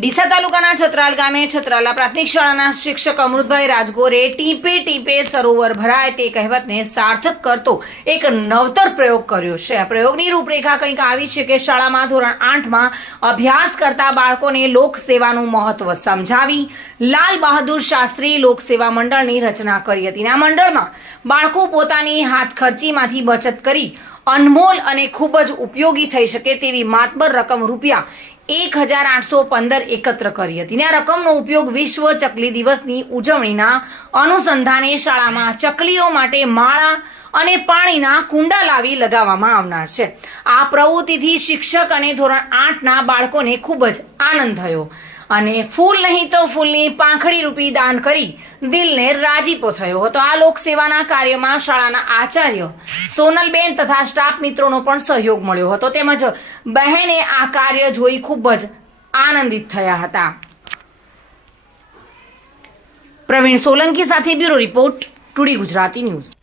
ડીસા તાલુકાના છત્રાલ ગામે છત્રાલા પ્રાથમિક શાળાના શિક્ષક અમૃતભાઈ રાજગોરે ટીપે ટીપે સરોવર ભરાય તે કહેવતને સાર્થક કરતો એક નવતર પ્રયોગ કર્યો છે। આ પ્રયોગની રૂપરેખા કંઈક આવી છે કે શાળામાં ધોરણ 8માં અભ્યાસ કરતા બાળકોને લોકસેવાનું મહત્વ સમજાવી લાલ બહાદુર શાસ્ત્રી લોકસેવા મંડળની રચના કરી હતી। આ મંડળમાં બાળકો પોતાની હાથખર્ચીમાંથી બચત કરી અનમોલ અને ખૂબ જ ઉપયોગી થઈ શકે તેવી માતબર રકમ રૂપિયા 1815 એકત્ર કરી હતી। આ રકમનો ઉપયોગ વિશ્વ ચકલી દિવસની ઉજવણીના અનુસંધાને શાળામાં ચકલીઓ માટે માળા અને પાણીના કુંડા લાવી લગાવવામાં આવનાર છે। આ પ્રવૃત્તિથી શિક્ષક અને ધોરણ 8ના બાળકોને ખૂબ જ આનંદ થયો અને ફૂલ નહીં તો ફૂલની પાંખડી રૂપી દાન કરી દિલને રાજીપો થયો હતો। આ લોકસેવાના કાર્યમાં શાળાના આચાર્ય સોનલબેન તથા સ્ટાફ મિત્રોનો પણ સહયોગ મળ્યો હતો તેમજ બહેને આ કાર્ય જોઈ ખૂબ જ આનંદિત થયા હતા। પ્રવીણ સોલંકી સાથે bureau report, today Gujarati news.